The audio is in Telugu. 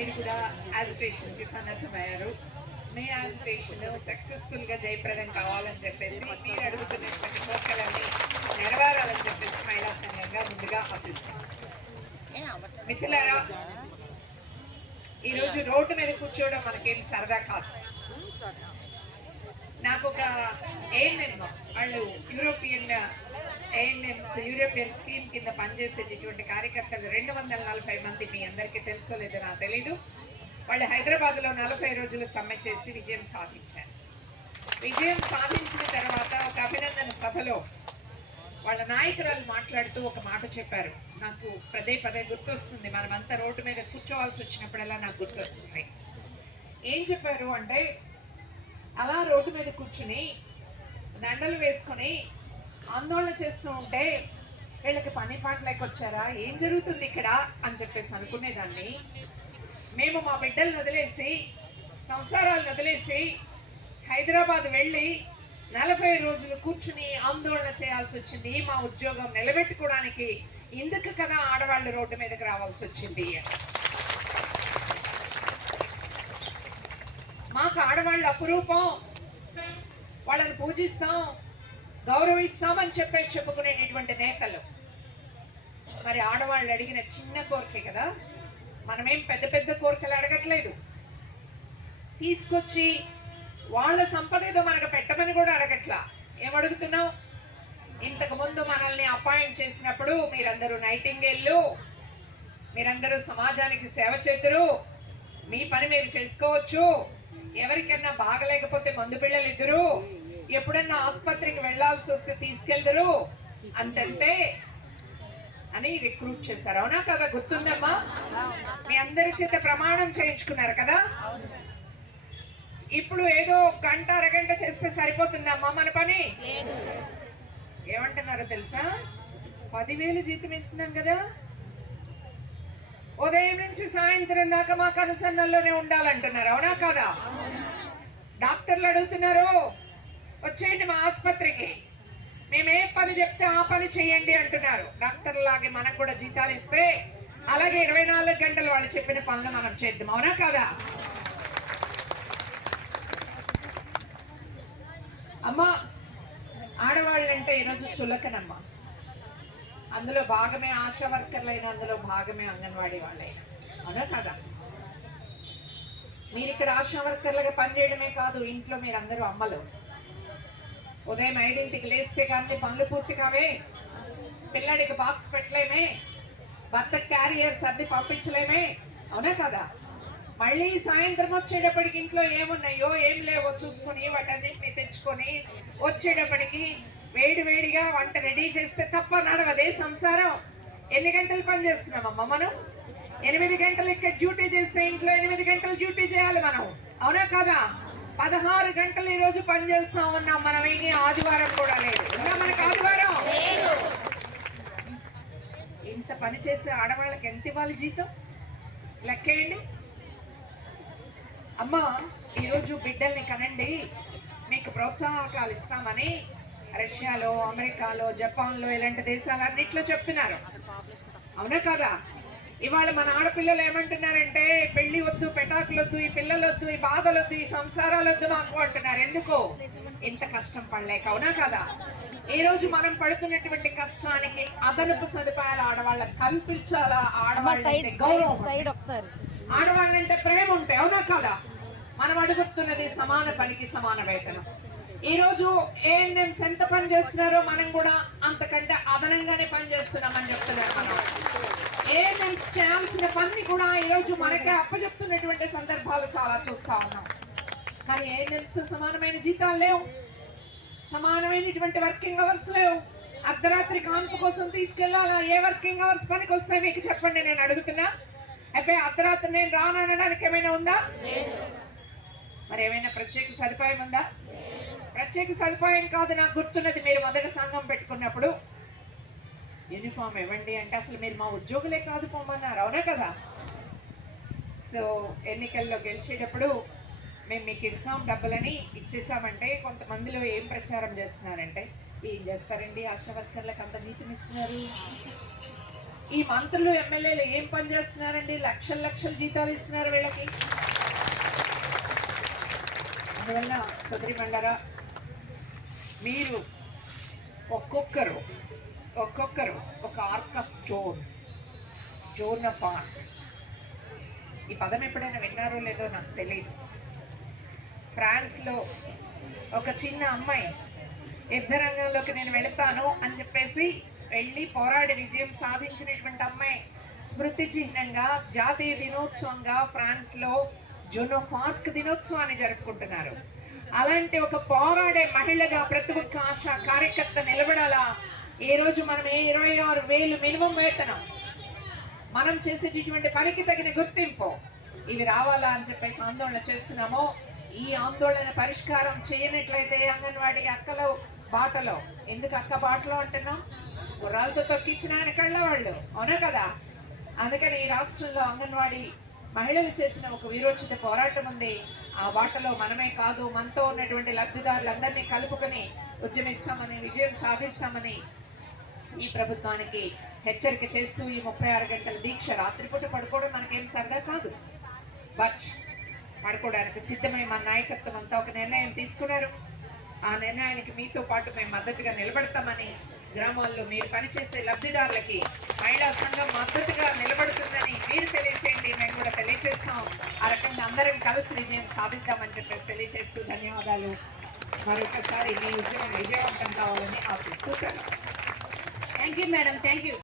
మీరు కూడా యాజిటేషన్కి సన్నద్ధమయ్యారు. మీ యాజిటేషన్ సక్సెస్ఫుల్గా జయప్రదం కావాలని చెప్పేసి మీరు అడుగుతున్నటువంటి కోరికలన్నీ నెరవేరాలని చెప్పేసి మహిళా సంఘంగా ముందుగా ఆశిస్తాం. మిత్రులారా, ఈరోజు రోడ్డు మీద కూర్చోవడం మనకేం సరదా కాదు. నాకు ఒక ఏఎన్ఎం వాళ్ళు యూరోపియన్ స్కీమ్ కింద పనిచేసేటటువంటి కార్యకర్తలు 240 మంది, మీ అందరికీ తెలుసో లేదో నాకు తెలీదు. వాళ్ళు హైదరాబాద్లో 40 రోజులు సమ్మె చేసి విజయం సాధించారు. విజయం సాధించిన తర్వాత ఒక అభినందన సభలో వాళ్ళ నాయకురాలు మాట్లాడుతూ ఒక మాట చెప్పారు. నాకు పదే గుర్తొస్తుంది. మనమంతా రోడ్డు మీద కూర్చోవాల్సి వచ్చినప్పుడల్లా నాకు గుర్తొస్తుంది. ఏం చెప్పారు అంటే, అలా రోడ్డు మీద కూర్చుని దండలు వేసుకొని ఆందోళన చేస్తూ ఉంటే వీళ్ళకి పని పాట లేకొచ్చారా, ఏం జరుగుతుంది ఇక్కడ అని చెప్పేసి అనుకునేదాన్ని. మేము మా బిడ్డలను వదిలేసి, సంసారాలను వదిలేసి హైదరాబాద్ వెళ్ళి 40 రోజులు కూర్చుని ఆందోళన చేయాల్సి వచ్చింది. మా ఉద్యోగం నిలబెట్టుకోవడానికి ఇందుకు కదా ఆడవాళ్ళు రోడ్డు మీదకి రావాల్సి వచ్చింది. మాకు ఆడవాళ్ళు అపురూపం, వాళ్ళని పూజిస్తాం, గౌరవిస్తామని చెప్పుకునేటటువంటి నేతలు. మరి ఆడవాళ్ళు అడిగిన చిన్న కోరికే కదా, మనమేం పెద్ద కోరికలు అడగట్లేదు. తీసుకొచ్చి వాళ్ళ సంపద ఏదో మనకు పెట్టమని కూడా అడగట్లా. ఏమడుగుతున్నాం? ఇంతకు ముందు మనల్ని అపాయింట్ చేసినప్పుడు మీరందరూ నైటింగేళ్ళు, మీరందరూ సమాజానికి సేవ చేతురు, మీ పని మీరు చేసుకోవచ్చు, ఎవరికన్నా బాగలేకపోతే మందు పిల్లలు ఇద్దరు, ఎప్పుడన్నా ఆసుపత్రికి వెళ్లాల్సి వస్తే తీసుకెళ్దరు అంతంతే అని రిక్రూట్ చేశారు. అవునా కదా? గుర్తుందమ్మా? మీ అందరి చేత ప్రమాణం చేయించుకున్నారు కదా. ఇప్పుడు ఏదో గంట అరగంట చేస్తే సరిపోతుందమ్మా మన పని? ఏమంటున్నారో తెలుసా? 10,000 జీతం ఇస్తున్నాం కదా, ఉదయం నుంచి సాయంత్రం దాకా మా కనుసన్నల్లోనే ఉండాలంటున్నారు. అవునా కదా? డాక్టర్లు అడుగుతున్నారు, వచ్చేయండి మా ఆసుపత్రికి, మేము ఏ పని చెప్తే ఆ పని చేయండి అంటున్నారు. డాక్టర్లాగే మనకు కూడా జీతాలు ఇస్తే అలాగే 24 గంటలు వాళ్ళు చెప్పిన పనులు మనం చేద్దాం. అవునా కదా? అమ్మ, ఆడవాళ్ళంటే ఈరోజు చులకనమ్మ. అందులో భాగమే ఆశా వర్కర్లైనా, అందులో భాగమే అంగన్వాడీ వాళ్ళైనా. అవునా కదా? మీరు ఇక్కడ ఆశా వర్కర్లుగా పనిచేయడమే కాదు, ఇంట్లో మీరందరూ అమ్మలు. ఉదయం 5ంటికి లేస్తే కానీ పనులు పూర్తి కావే, పిల్లడికి బాక్స్ పెట్టలేమే, భర్త క్యారియర్ సర్ది పంపించలేమే. అవునా కదా? మళ్ళీ సాయంత్రం వచ్చేటప్పటికి ఇంట్లో ఏమున్నాయో ఏం లేవో చూసుకొని వాటన్నింటినీ తెచ్చుకొని వచ్చేటప్పటికి వేడిగా వంట రెడీ చేస్తే తప్ప నడవదే సంసారం. ఎన్ని గంటలు పని చేస్తున్నామమ్మా మనం? 8 గంటలు ఇక్కడ డ్యూటీ చేస్తే ఇంట్లో 8 గంటలు డ్యూటీ చేయాలి మనం. అవునా కదా? 16 గంటలు ఈరోజు పని చేస్తా ఉన్నాం మనం. ఏమి ఆదివారం కూడా లేదు. ఉందా మనకు ఆదివారం? ఇంత పని చేసే ఆడవాళ్ళకి ఎంత ఇవ్వాలి జీతం? లెక్కేయండి. అమ్మ, ఈరోజు బిడ్డల్ని కనండి, మీకు ప్రోత్సాహకాలు ఇస్తామని రష్యాలో, అమెరికాలో, జపాన్లో ఇలాంటి దేశాలన్నిట్లో చెప్తున్నారు. అవునా కదా? ఇవాళ మన ఆడపిల్లలు ఏమంటున్నారంటే, పెళ్లి వద్దు, పెటాకులు వద్దు, ఈ పిల్లలు వద్దు, ఈ బాధలు వద్దు, ఈ సంసారాలు వద్దు మాకు అంటున్నారు. ఎందుకు? ఇంత కష్టం పడలేక. అవునా కదా? ఈ రోజు మనం పడుతున్నటువంటి కష్టానికి అదనపు సదుపాయాలు ఆడవాళ్ళకి కల్పించాలా. ఆడవాళ్ళంటే గౌరవం, ఆడవాళ్ళంటే ప్రేమ ఉంటాయి. అవునా కదా? మనం అడుగుతున్నది సమాన పనికి సమాన వేతనం. ఈ రోజు ఏఎన్ఎంస్ ఎంత పని చేస్తున్నారో మనం కూడా అంతకంటే అదనంగానే పని చేస్తున్నామని చెప్తున్నారు. మనం ఏఎన్ఎంస్ చేయాల్సిన పని కూడా ఈరోజు మనకే అప్పచెప్తున్నటువంటి సందర్భాలు చాలా చూస్తా ఉన్నాం. కానీ ఏఎన్ఎంస్ తో సమానమైన జీతాలు లేవు, సమానమైనటువంటి వర్కింగ్ అవర్స్ లేవు. అర్ధరాత్రి కాన్పు కోసం తీసుకెళ్లాలా? ఏ వర్కింగ్ అవర్స్ పనికి వస్తాయి మీకు చెప్పండి, నేను అడుగుతున్నా. అయితే అర్ధరాత్రి నేను రానడానికి ఏమైనా ఉందా? మరి ఏమైనా ప్రత్యేక సదుపాయం ఉందా? ప్రత్యేక సదుపాయం కాదు. నాకు గుర్తున్నది, మీరు మొదటి సంఘం పెట్టుకున్నప్పుడు యూనిఫామ్ ఇవ్వండి అంటే అసలు మీరు మా ఉద్యోగులే కాదు పొమ్మన్నారు. అవునా కదా? సో ఎన్నికల్లో గెలిచేటప్పుడు మేము మీకు ఇస్తాం డబ్బులని ఇచ్చేసామంటే కొంతమందిలో ఏం ప్రచారం చేస్తున్నారంటే, ఏం చేస్తారండి ఆశా వర్కర్లకు అంత జీతం ఇస్తున్నారు, ఈ మంత్రులు ఎమ్మెల్యేలు ఏం పని చేస్తున్నారండి? లక్షల లక్షల జీతాలు ఇస్తున్నారు వీళ్ళకి. అందువల్ల సోదరి మండరా, మీరు ఒక్కొక్కరు ఒక arc of zone of arc. ఈ పదం ఎప్పుడైనా విన్నారో లేదో నాకు తెలియదు. ఫ్రాన్స్లో ఒక చిన్న అమ్మాయి యుద్ధ రంగంలోకి నేను వెళతాను అని చెప్పేసి వెళ్ళి పోరాడి విజయం సాధించినటువంటి అమ్మాయి స్మృతి చిహ్నంగా జాతీయ దినోత్సవంగా ఫ్రాన్స్లో జోన్ ఆఫ్ ఆర్క్ దినోత్సవాన్ని జరుపుకుంటున్నారు. అలాంటి ఒక పోరాడే మహిళగా ప్రతి ఒక్క ఆశా కార్యకర్త నిలబడాలా. ఏ రోజు మనం 26,000 మినిమం వేతనం, మనం చేసేటటువంటి పనికి తగిన గుర్తింపు ఇవి రావాలా అని చెప్పేసి ఆందోళన చేస్తున్నాము. ఈ ఆందోళన పరిష్కారం చేయనట్లయితే అంగన్వాడీ అక్కల బాటలో, ఎందుకు అక్క బాటలో అంటున్నాం? గుర్రాలతో తొక్కించిన ఆయన కళ్ళవాళ్ళు, అవునా కదా? అందుకని ఈ రాష్ట్రంలో అంగన్వాడీ మహిళలు చేసిన ఒక వీరోచిత పోరాటం ఉంది. ఆ బాటలో మనమే కాదు, మనతో ఉన్నటువంటి లబ్ధిదారులందరినీ కలుపుకొని ఉద్యమిస్తామని, విజయం సాధిస్తామని ఈ ప్రభుత్వానికి హెచ్చరిక చేస్తూ ఈ 36 గంటల దీక్ష. రాత్రిపూట పడుకోవడం మనకేం సరదా కాదు, బట్ పడుకోవడానికి సిద్ధమై మన నాయకత్వం అంతా ఒక నిర్ణయం తీసుకున్నారు. ఆ నిర్ణయానికి మీతో పాటు మేము మద్దతుగా నిలబడతామని, గ్రామాల్లో మీరు పనిచేసే లబ్ధిదారులకి మహిళా సంఘం మద్దతుగా నిలబడుతుందని మీరు తెలియచేయండి, మేము కూడా తెలియజేస్తాం. ఆ రకంగా అందరం కలిసి విజయం సాధిద్దామని చెప్పేసి తెలియజేస్తూ ధన్యవాదాలు. మరొకసారి మీ ఉద్యమం విజయవంతం కావాలని ఆశిస్తూ సెలవు. Thank you madam, thank you.